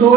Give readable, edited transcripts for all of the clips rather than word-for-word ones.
2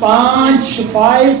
5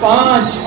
5۔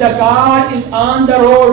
the car is on the road.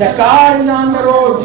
the car is on the road.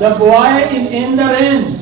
the boy is in the rain.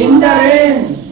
in the rain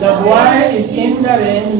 the boy is in the rain.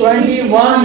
21.